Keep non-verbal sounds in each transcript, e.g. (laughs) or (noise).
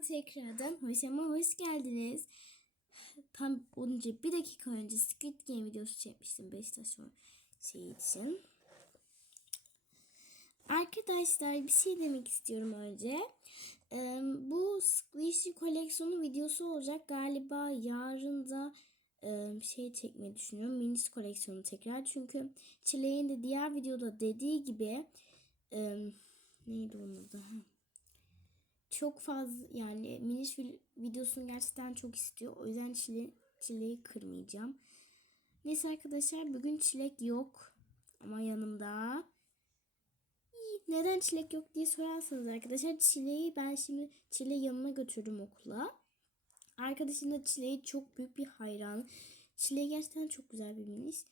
Tekrardan hoş ama hoş geldiniz. Tam önce bir dakika önce Squid Game videosu çekmiştim Beşiktaş şey için. Arkadaşlar bir şey demek istiyorum önce. Ee, bu Squishy koleksiyonu videosu olacak. Galiba yarın da e, şey çekmeyi düşünüyorum. Minis koleksiyonu tekrar. Çünkü Çileğin de diğer videoda dediği gibi e, neydi onun adı? Çok fazla yani minis vi- videosunu gerçekten çok istiyor. O yüzden çile, çileği kırmayacağım. Neyse arkadaşlar bugün çilek yok. Ama yanımda neden çilek yok diye sorarsanız arkadaşlar çileği ben şimdi çile yanıma götürdüm okula. Arkadaşım da çileği çok büyük bir hayran. Çileği gerçekten çok güzel bir minis.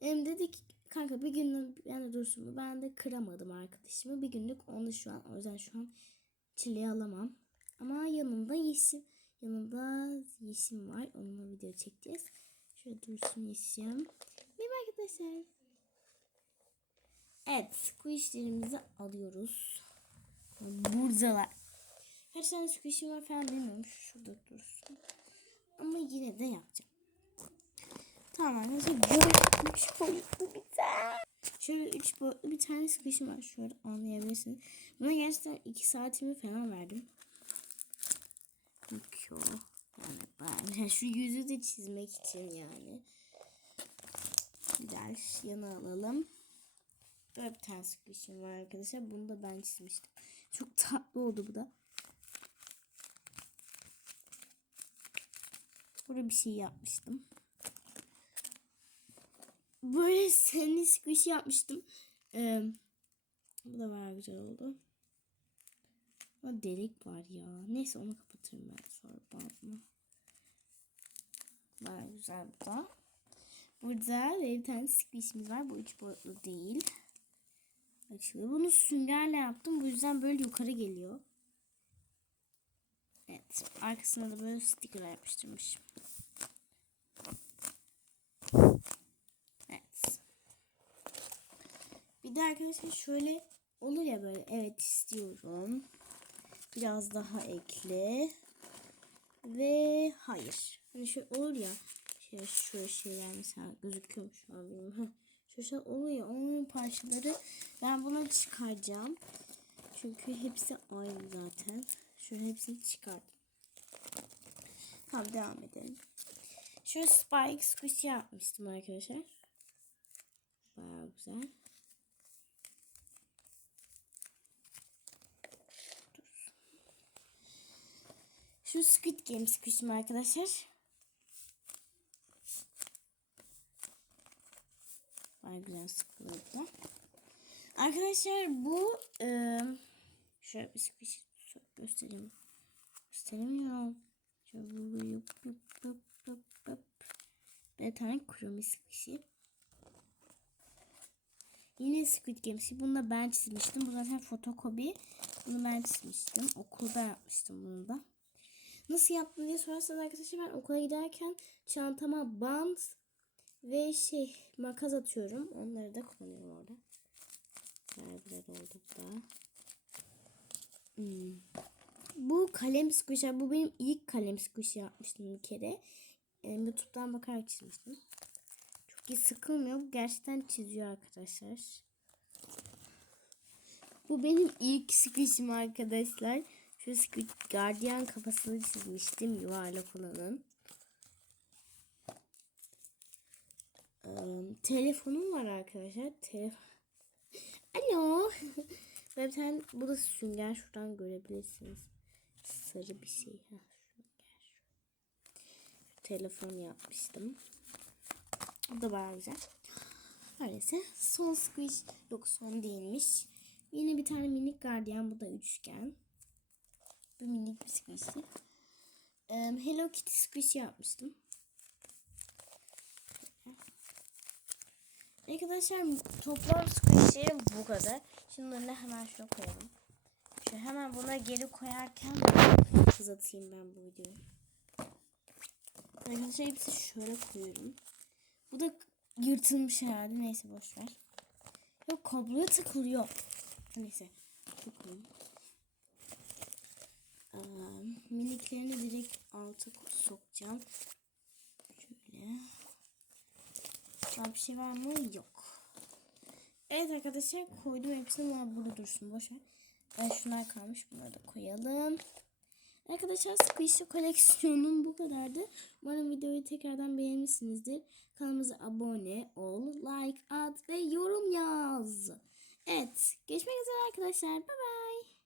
Hem dedi ki kanka bir gün ben de dursun? Ben de kıramadım arkadaşımı. Bir günlük onu şu an. O yüzden şu an çileği alamam. Ama yanında yeşim. Yanında yeşim var. Onunla video çekeceğiz. Şöyle dursun yeşim. Merhaba arkadaşlar. Evet, squishlerimizi alıyoruz. Buradalar. Kaç tane squishim var falan bilmiyorum. Şurada dursun. Ama yine de yapacağım. Tamam arkadaşlar. Üç boyutlu bir tane. Şöyle üç boyutlu tane squishim var. Şöyle anlayabilirsiniz. Buna gerçekten iki saatimi falan verdim. Çünkü. Yani ben (laughs) şu yüzü de çizmek için yani. Güzel. Yana alalım. Böyle bir tane squishim var arkadaşlar. Bunu da ben çizmiştim. Çok tatlı oldu bu da. Burada bir şey yapmıştım. Böyle senin squish yapmıştım. Ee, bu da bayağı güzel oldu. Ama delik var ya. Neyse onu kapatırım ben sonra bantla. Bayağı güzel bu da. Burada bir tane squishimiz var. Bu üç boyutlu değil. Bak şimdi bunu süngerle yaptım. Bu yüzden böyle yukarı geliyor. Evet. Arkasına da böyle sticker yapıştırmışım. Evet. Bir de arkadaşlar şöyle olur ya böyle. Evet istiyorum. Biraz daha ekle. Ve hayır. Hani şöyle olur ya. Şöyle, şöyle şeyler mesela gözüküyor şu an. Heh. Şöyle şey oluyor. Onun parçaları ben bunu çıkaracağım. Çünkü hepsi aynı zaten. Şöyle hepsini çıkardım. Tamam devam edelim. Şu Spike Squishy yapmıştım arkadaşlar. Bayağı güzel. Şu Squid Game Squishy'm arkadaşlar. Bayağı güzel sıkılırdı. Arkadaşlar bu e, şöyle bir squishy göstereyim. Gösteremiyorum. Şöyle yup yup yup yup yup. Bir tane kromi squishy. Yine Squid Games'i. Bunu da ben çizmiştim. Bu zaten fotokopi. Bunu ben çizmiştim. Okulda yapmıştım bunu da. Nasıl yaptım diye sorarsanız arkadaşlar ben okula giderken çantama bant ve şey makas atıyorum. Onları da kullanıyorum orada. Güzel güzel oldu bu da. Hmm. Bu kalem squish. Bu benim ilk kalem squish yapmıştım bir kere. Ee, YouTube'dan bakarak çizmiştim. Çok iyi sıkılmıyor. Gerçekten çiziyor arkadaşlar. Bu benim ilk squish'im arkadaşlar. Şu Squid Guardian kafasını çizmiştim yuvarlak olanın. Ee, telefonum var arkadaşlar. Telefon. (laughs) Alo. (laughs) Ve bir bu da sünger şuradan görebilirsiniz. Sarı bir şey. Ha, sünger. Telefon yapmıştım. Bu da bayağı güzel. Öyleyse son squish yok son değilmiş. Yine bir tane minik gardiyan bu da üçgen. Bu minik bir squishy. Ee, Hello Kitty squishy yapmıştım. Arkadaşlar toplam squishlerim bu kadar. Şimdi önüne hemen şunu koyalım. Şu hemen buna geri koyarken hız atayım ben bu videoyu. Arkadaşlar hepsi şöyle koyuyorum. Bu da yırtılmış herhalde. Neyse boş ver. Yok kabloya takılıyor. Neyse. Takılayım. Miniklerini direkt alta sokacağım. Şöyle. Daha bir şey var mı? Yok. Evet arkadaşlar koydum hepsini ama burada dursun boş ver. Şunlar kalmış bunları da koyalım. Arkadaşlar Squishy koleksiyonum bu kadardı. Umarım videoyu tekrardan beğenmişsinizdir. Kanalımıza abone ol, like at ve yorum yaz. Evet görüşmek üzere arkadaşlar. Bye bye.